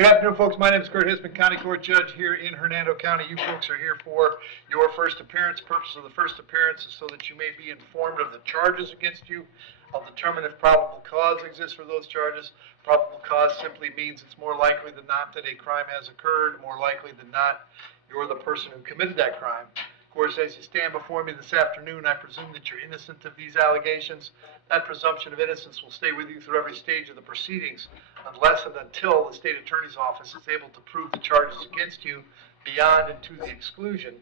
Good afternoon, folks. My name is Hitzemann, County Court Judge here in Hernando County. You folks are here for your first appearance. Purpose of the first appearance is so that you may be informed of the charges against you. I'll determine if probable cause exists for those charges. Probable cause simply means it's more likely than not that a crime has occurred. More likely than not, you're the person who committed that crime. Of course, as you stand before me this afternoon, I presume that you're innocent of these allegations. That presumption of innocence will stay with you through every stage of the proceedings unless and until the state attorney's office is able to prove the charges against you beyond and to the exclusion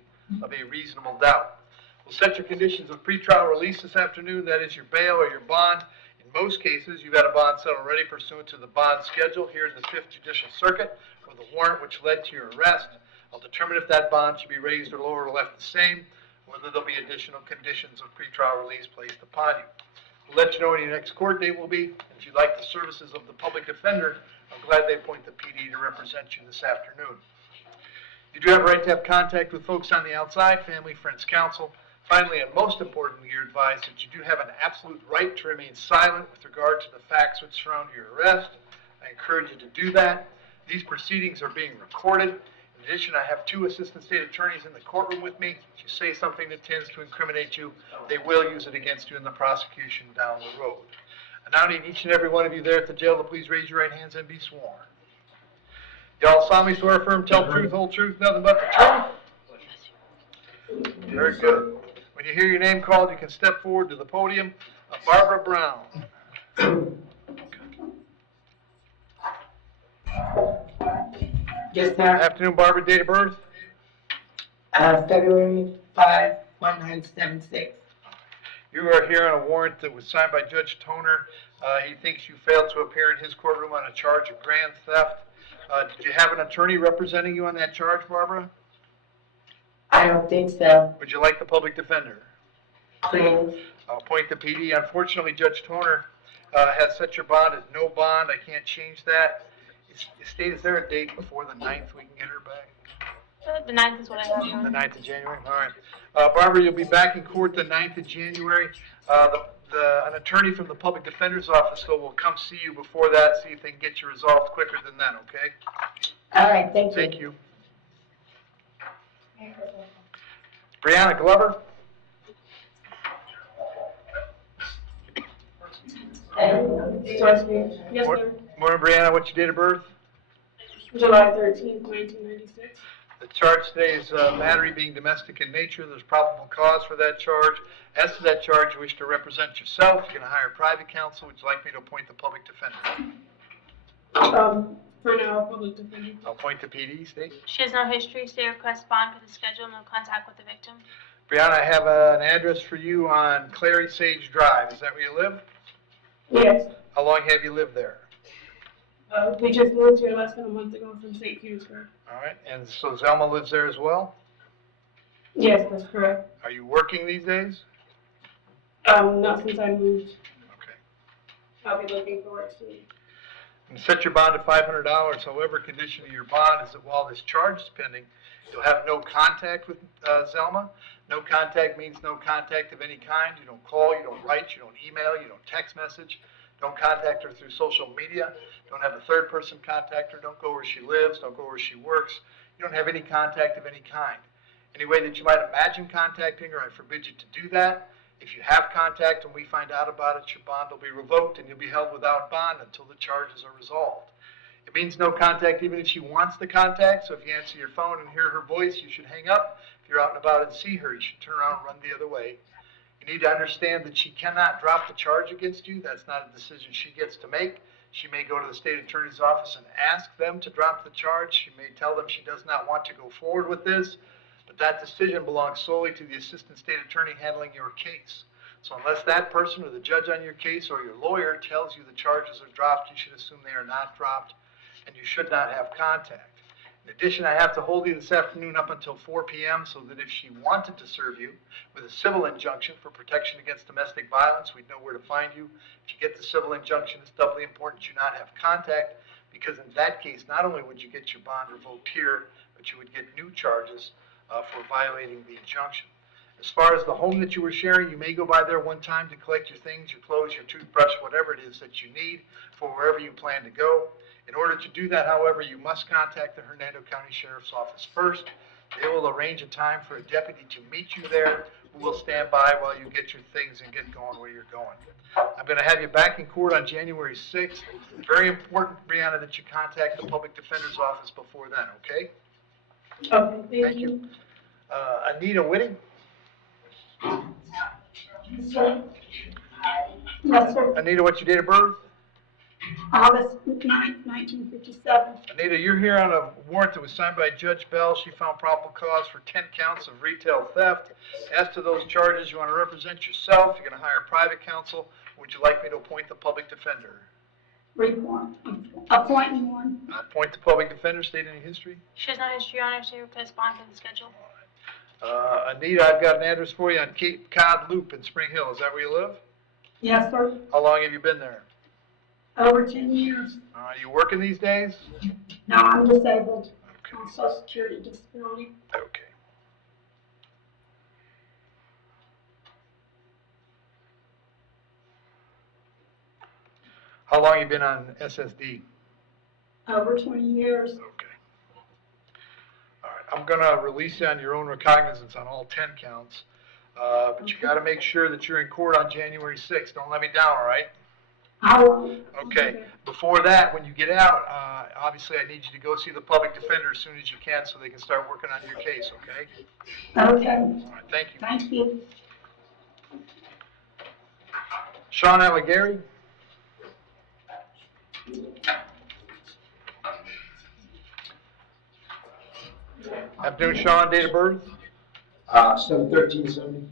of a reasonable doubt. We'll set your conditions of pretrial release this afternoon. That is your bail or your bond. In most cases, you've had a bond set already pursuant to the bond schedule here in the 5th Judicial Circuit or the warrant which led to your arrest. I'll determine if that bond should be raised or lowered or left the same, or whether there'll be additional conditions of pretrial release placed upon you. We'll let you know when your next court date will be. If you'd like the services of the public defender, I'm glad they appoint the PD to represent you this afternoon. You do have a right to have contact with folks on the outside, family, friends, counsel. Finally, and most importantly, you're advised that you do have an absolute right to remain silent with regard to the facts which surround your arrest. I encourage you to do that. These proceedings are being recorded. In addition, I have 2 assistant state attorneys in the courtroom with me. If you say something that tends to incriminate you, they will use it against you in the prosecution down the road. I now need each and every one of you there at the jail to please raise your right hands and be sworn. Y'all solemnly swear, affirm, tell the truth, whole truth, nothing but the truth? Very good. When you hear your name called, you can step forward to the podium. Barbara Brown. Yes, sir. Afternoon, Barbara. Date of birth? February 5, 1976. You are here on a warrant that was signed by Judge Toner. He thinks you failed to appear in his courtroom on a charge of grand theft. Did you have an attorney representing you on that charge, Barbara? I don't think so. Would you like the public defender? Please. I'll appoint the PD. Unfortunately, Judge Toner has set your bond as no bond. I can't change that. State, is there a date before the 9th we can get her back? The 9th is what I have here. The 9th of January? All right. Barbara, you'll be back in court the 9th of January. An attorney from the public defender's office, though, will come see you before that, see if they can get you resolved quicker than that, okay? All right, thank you. Thank you. Brianna Glover? Yes, sir. Morning, Brianna. What's your date of birth? July 13th, 1996. The charge today is battery being domestic in nature. There's probable cause for that charge. As to that charge, you wish to represent yourself. You're going to hire private counsel. Would you like me to appoint the public defender? For now, public defender. I'll appoint the PD, State. She has no history. State requests bond for the schedule. No contact with the victim. Brianna, I have an address for you on Clary Sage Drive. Is that where you live? Yes. How long have you lived there? We just moved here less than a month ago from St. Petersburg. All right. And so Zelma lives there as well? Yes, that's correct. Are you working these days? Not since I moved. Okay. I'll be looking for work soon. And set your bond at $500. However, condition of your bond is that while this charge is pending, you'll have no contact with Zelma. No contact means no contact of any kind. You don't call, you don't write, you don't email, you don't text message. Don't contact her through social media. Don't have a third person contact her. Don't go where she lives. Don't go where she works. You don't have any contact of any kind. Any way that you might imagine contacting her, I forbid you to do that. If you have contact and we find out about it, your bond will be revoked and you'll be held without bond until the charges are resolved. It means no contact even if she wants the contact. So if you answer your phone and hear her voice, you should hang up. If you're out and about and see her, you should turn around and run the other way. You need to understand that she cannot drop the charge against you. That's not a decision she gets to make. She may go to the state attorney's office and ask them to drop the charge. She may tell them she does not want to go forward with this, but that decision belongs solely to the assistant state attorney handling your case. So unless that person or the judge on your case or your lawyer tells you the charges are dropped, you should assume they are not dropped, and you should not have contact. In addition, I have to hold you this afternoon up until 4 p.m. so that if she wanted to serve you with a civil injunction for protection against domestic violence, we'd know where to find you. If you get the civil injunction, it's doubly important you not have contact, because in that case, not only would you get your bond revoked here, but you would get new charges for violating the injunction. As far as the home that you were sharing, you may go by there one time to collect your things, your clothes, your toothbrush, whatever it is that you need for wherever you plan to go. In order to do that, however, you must contact the Hernando County Sheriff's Office first. They will arrange a time for a deputy to meet you there, who will stand by while you get your things and get going where you're going. I'm going to have you back in court on January 6th. Very important, Brianna, that you contact the Public Defender's Office before then, okay? Okay, Thank you. Anita Whitting? Sir? Yes, sir. Anita, what's your date of birth? August 9th, 1957. Anita, you're here on a warrant that was signed by Judge Bell. She found probable cause for 10 counts of retail theft. As to those charges, you want to represent yourself. You're going to hire private counsel. Would you like me to appoint the public defender? Appointing one. I'll appoint the public defender. State any history. She has no history on her, so you respond to the schedule. Anita, I've got an address for you on Cape Cod Loop in Spring Hill. Is that where you live? Yes, sir. How long have you been there? Over 10 years. Are you working these days? No, I'm disabled. Okay. On Social Security disability. Okay. How long have you been on SSD? Over 20 years. Okay. All right, I'm gonna release you on your own recognizance on all 10 counts, but you gotta make sure that you're in court on January 6th. Don't let me down, all right? I won't. Okay. Before that, when you get out, obviously I need you to go see the public defender as soon as you can so they can start working on your case, okay? Okay. All right, thank you. Thank you. Sean Allegary? Afternoon, Sean, date of birth? 7/13/70.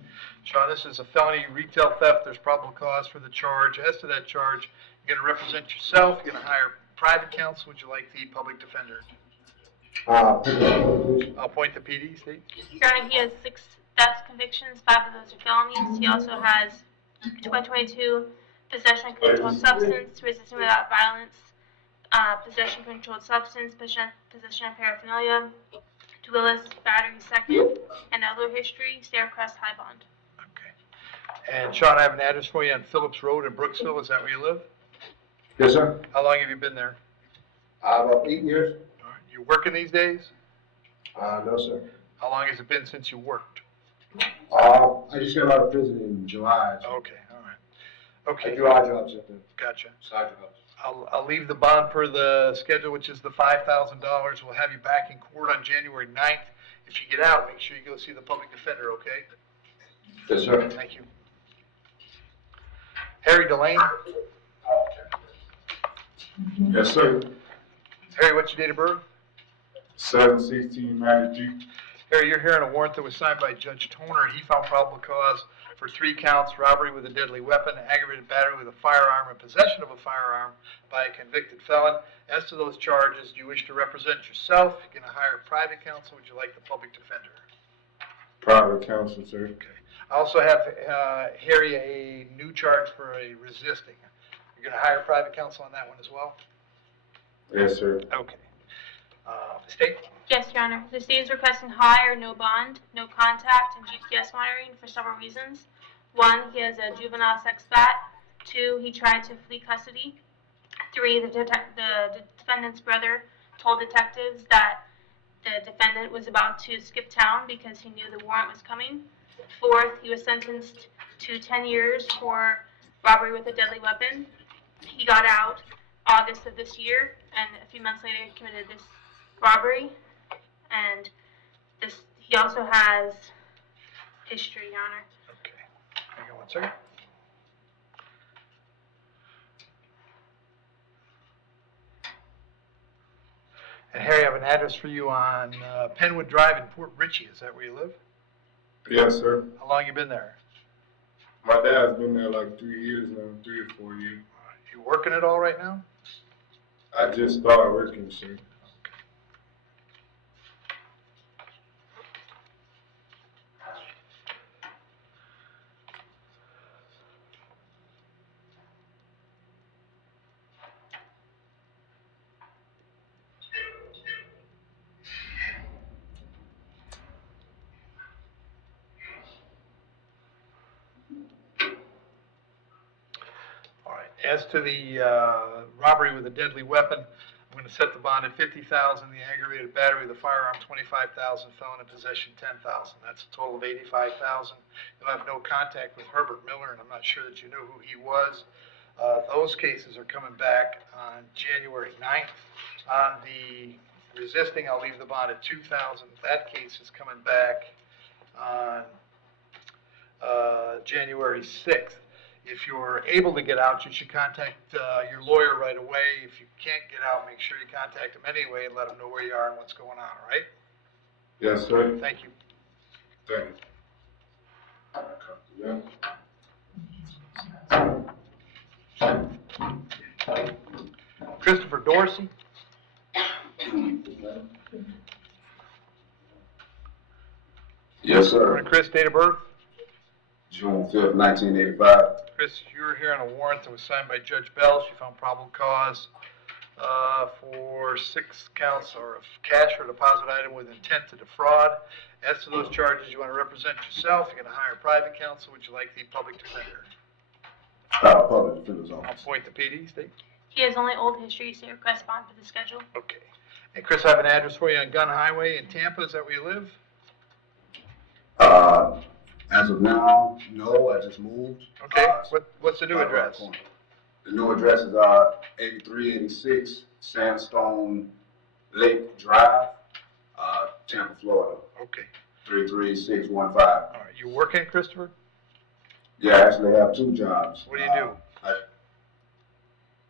Sean, this is a felony retail theft. There's probable cause for the charge. As to that charge, you're going to represent yourself. You're going to hire private counsel. Would you like the public defender? I'll appoint the PD, Steve. Your Honor, he has 6 theft convictions, 5 of those are felonies. He also has 2022 possession of controlled substance, resisting without violence, possession of controlled substance, possession of paraphernalia, duelist, battery second, and other history, Staircrest High Bond. Okay. And Sean, I have an address for you on Phillips Road in Brooksville. Is that where you live? Yes, sir. How long have you been there? About 8 years. All right. You working these days? No, sir. How long has it been since you worked? I just got out of prison in July. So Okay, all right. Okay. I do odd jobs at the Gotcha. side jobs. I'll leave the bond per the schedule, which is the $5,000. We'll have you back in court on January 9th. If you get out, make sure you go see the public defender, okay? Yes, sir. Thank you. Harry Delane. Yes, sir. Harry, what's your date of birth? 7/16/93. Harry, you're here on a warrant that was signed by Judge Toner. He found probable cause for 3 counts: robbery with a deadly weapon, aggravated battery with a firearm, and possession of a firearm by a convicted felon. As to those charges, do you wish to represent yourself? You're going to hire private counsel. Would you like the public defender? Private counsel, sir. Okay. I also have, Harry, a new charge for a resisting. You're going to hire private counsel on that one as well? Yes, sir. Okay. State? Yes, Your Honor. The state is requesting high or no bond, no contact, and GPS monitoring for several reasons. 1, he has a juvenile sex bat. 2, he tried to flee custody. 3, the defendant's brother told detectives that the defendant was about to skip town because he knew the warrant was coming. 4th, he was sentenced to 10 years for robbery with a deadly weapon. He got out August of this year, and a few months later he committed this robbery. And he also has history, Your Honor. Okay. Hang on one second. And Harry, I have an address for you on Penwood Drive in Port Richey. Is that where you live? Yes, sir. How long you been there? My dad's been there like 3 years now, 3 or 4 years. You working it all right now? I just started working, sir. As to the robbery with a deadly weapon, I'm going to set the bond at $50,000, the aggravated battery with a firearm $25,000, felon in possession $10,000. That's a total of $85,000. You'll have no contact with Herbert Miller, and I'm not sure that you knew who he was. Those cases are coming back on January 9th. On the resisting, I'll leave the bond at $2,000. That case is coming back on January 6th. If you're able to get out, you should contact your lawyer right away. If you can't get out, make sure you contact him anyway and let him know where you are and what's going on, all right? Yes, sir. Thank you. Thank you. Christopher Dorsey. Yes, sir. Morning, Chris, date of birth? June 5th, 1985. Chris, you were here on a warrant that was signed by Judge Bell. She found probable cause for 6 counts of cash or deposit item with intent to defraud. As to those charges, you want to represent yourself. You're going to hire private counsel. Would you like the public defender? Public Defender's I'll Office. point the PD, State. He has only old history, so request bond for the schedule. Okay. And Chris, I have an address for you on Gun Highway in Tampa. Is that where you live? As of now, no, I just moved. Okay. What's the new Right around address? the corner. The new address is 8386 Sandstone Lake Drive, Tampa, Florida, Okay. 33615. All right. You working, Christopher? Yeah, I actually have 2 jobs. What do you do?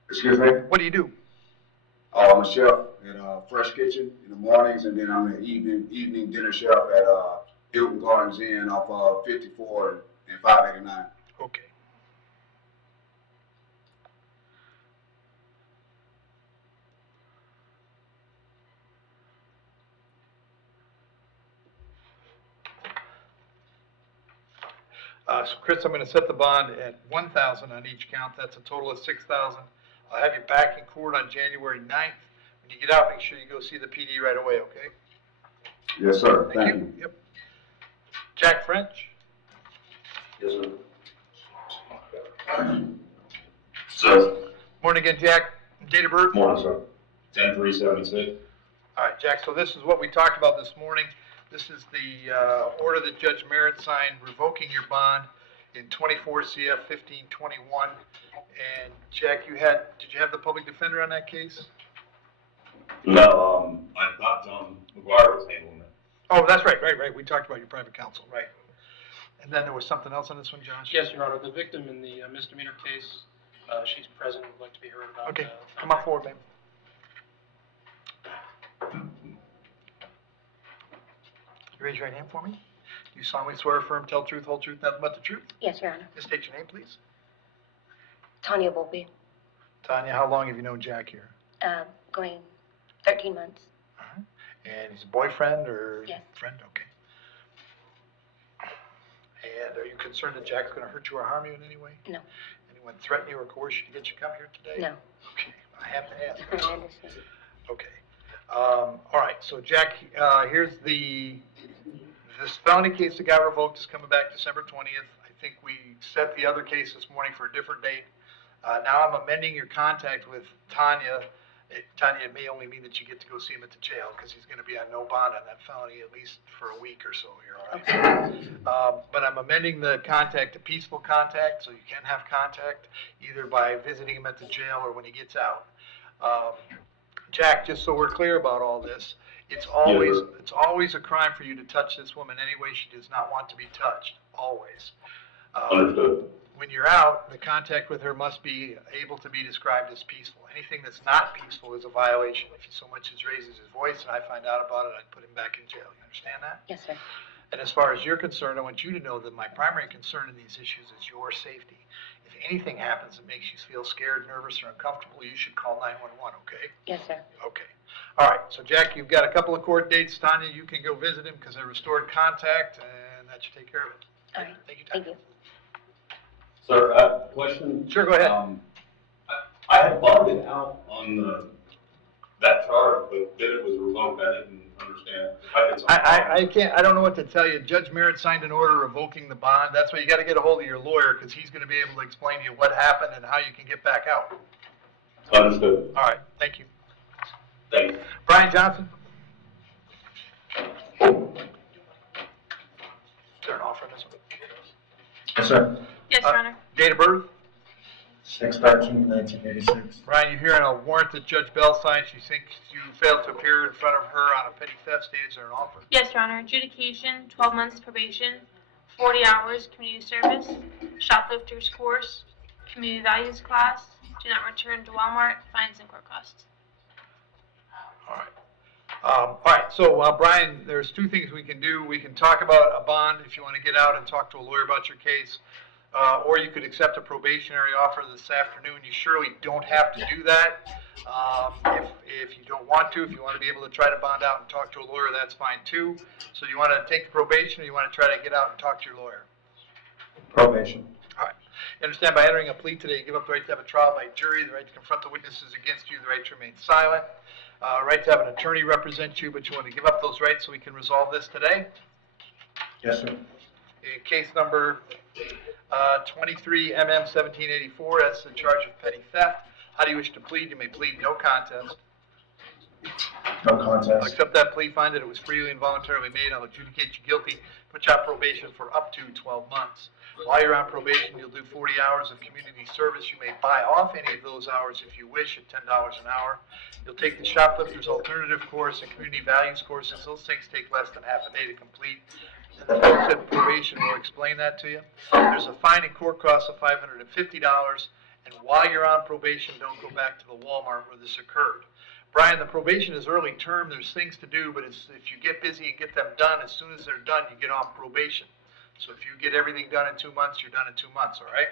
Excuse me? What do you do? Oh, I'm a chef at Fresh Kitchen in the mornings, and then I'm an evening dinner chef at Hilton Gardens Inn off 54 and 589. Okay. So Chris, I'm going to set the bond at $1,000 on each count. That's a total of $6,000. I'll have you back in court on January 9th. When you get out, make sure you go see the PD right away, okay? Yes, sir. Thank you. Yep. Jack French? Yes, sir. So, Morning again, Jack. Date of birth? morning, sir. 10/3/76. All right, Jack, so this is what we talked about this morning. This is the order that Judge Merritt signed revoking your bond in 24 CF 1521. And Jack, did you have the public defender on that case? No, I thought John McGuire was handling it. Oh, that's right. We talked about your private counsel, right. And then there was something else on this one, Josh? Yes, Your Honor, the victim in the misdemeanor case, she's present, would like to be heard about. Okay, come on forward, ma'am. You raise your right hand for me. You solemnly swear, affirm, tell the truth, whole truth, nothing but the truth? Yes, Your Honor. Just state your name, please. Tanya Volpe, Tanya, how long have you known Jack here? going 13 months. And he's a boyfriend or Yes. friend? Okay. And are you concerned that Jack's going to hurt you or harm you in any way? No. Anyone threaten you or coerce you to get you to come here today? No. Okay, I have to ask. I understand. Okay. All right, so Jack, here's this felony case that got revoked is coming back December 20th. I think we set the other case this morning for a different date. Now I'm amending your contact with Tanya. Tanya, it may only mean that you get to go see him at the jail because he's going to be on no bond on that felony at least for a week or so here, all right? But I'm amending the contact to peaceful contact, so you can have contact either by visiting him at the jail or when he gets out. Jack, just so we're clear about all this, it's always a crime for you to touch this woman any way she does not want to be touched, always. Understood. When you're out, the contact with her must be able to be described as peaceful. Anything that's not peaceful is a violation. If he so much as raises his voice and I find out about it, I'd put him back in jail. You understand that? Yes, sir. And as far as you're concerned, I want you to know that my primary concern in these issues is your safety. If anything happens that makes you feel scared, nervous, or uncomfortable, you should call 911, okay? Yes, sir. Okay. All right, so Jack, you've got a couple of court dates. Tanya, you can go visit him because I restored contact, and that should take care of it. All right. Thank you, Tanya. Thank you. Sir, question? Sure, go ahead. I had bonded out on that charge, but then it was revoked. I didn't understand. It's on. I don't know what to tell you. Judge Merritt signed an order revoking the bond. That's why you gotta get a hold of your lawyer, because he's gonna be able to explain to you what happened and how you can get back out. Understood. All right, thank you. Thank you. Brian Johnson? Is there an offer on this one? Yes, sir. Yes, Your Honor. Date of birth? 6/13/1986. Brian, you're hearing a warrant that Judge Bell signed. She thinks you failed to appear in front of her on a petty theft stage. Is there an offer? Yes, Your Honor. Adjudication, 12 months probation, 40 hours community service, shoplifter's course, community values class, do not return to Walmart, fines and court costs. All right. All right, so Brian, there's two things we can do. We can talk about a bond if you want to get out and talk to a lawyer about your case, or you could accept a probationary offer this afternoon. You surely don't have to do that. If you don't want to, if you want to be able to try to bond out and talk to a lawyer, that's fine too. So you want to take the probation, or you want to try to get out and talk to your lawyer? Probation. All right. You understand by entering a plea today, you give up the right to have a trial by jury, the right to confront the witnesses against you, the right to remain silent, right to have an attorney represent you, but you want to give up those rights so we can resolve this today? Yes, sir. Case number 23MM1784, that's the charge of petty theft. How do you wish to plead? You may plead no contest. No I'll contest. accept that plea, find that it was freely and voluntarily made. I'll adjudicate you guilty, put you on probation for up to 12 months. While you're on probation, you'll do 40 hours of community service. You may buy off any of those hours if you wish at $10 an hour. You'll take the shoplifter's alternative course and community values courses. Those things take less than half a day to complete. And the folks at probation will explain that to you. There's a fine and court cost of $550. And while you're on probation, don't go back to the Walmart where this occurred. Brian, the probation is early term. There's things to do, but if you get busy and get them done, as soon as they're done, you get off probation. So if you get everything done in 2 months, you're done in 2 months, all right?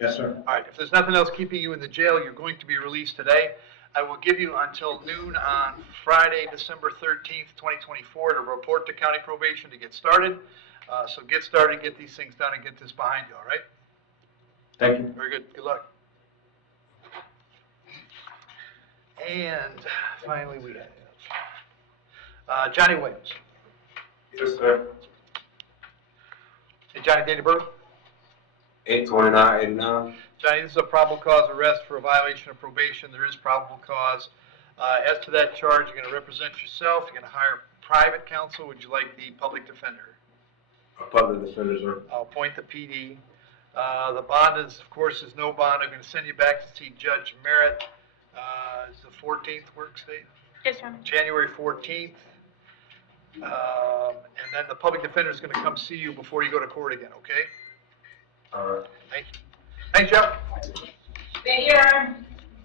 Yes, sir. All right, if there's nothing else keeping you in the jail, you're going to be released today. I will give you until noon on Friday, December 13th, 2024, to report to county probation to get started. So get started, get these things done, and get this behind you, all right? Thank you. Very good. Good luck. And finally, we have Johnny Williams. Yes, sir. Hey, Johnny, date of birth? 8/29/89. Johnny, this is a probable cause arrest for a violation of probation. There is probable cause. As to that charge, you're going to represent yourself. You're going to hire private counsel. Would you like the public defender? A public defender, sir. I'll appoint the PD. The bond is, of course, is no bond. I'm going to send you back to see Judge Merritt. Is the 14th work date? Yes, Your Honor. January 14th. And then the public defender is going to come see you before you go to court again, okay? All right. Thank you. Thanks, Joe. Thank you, Your Honor.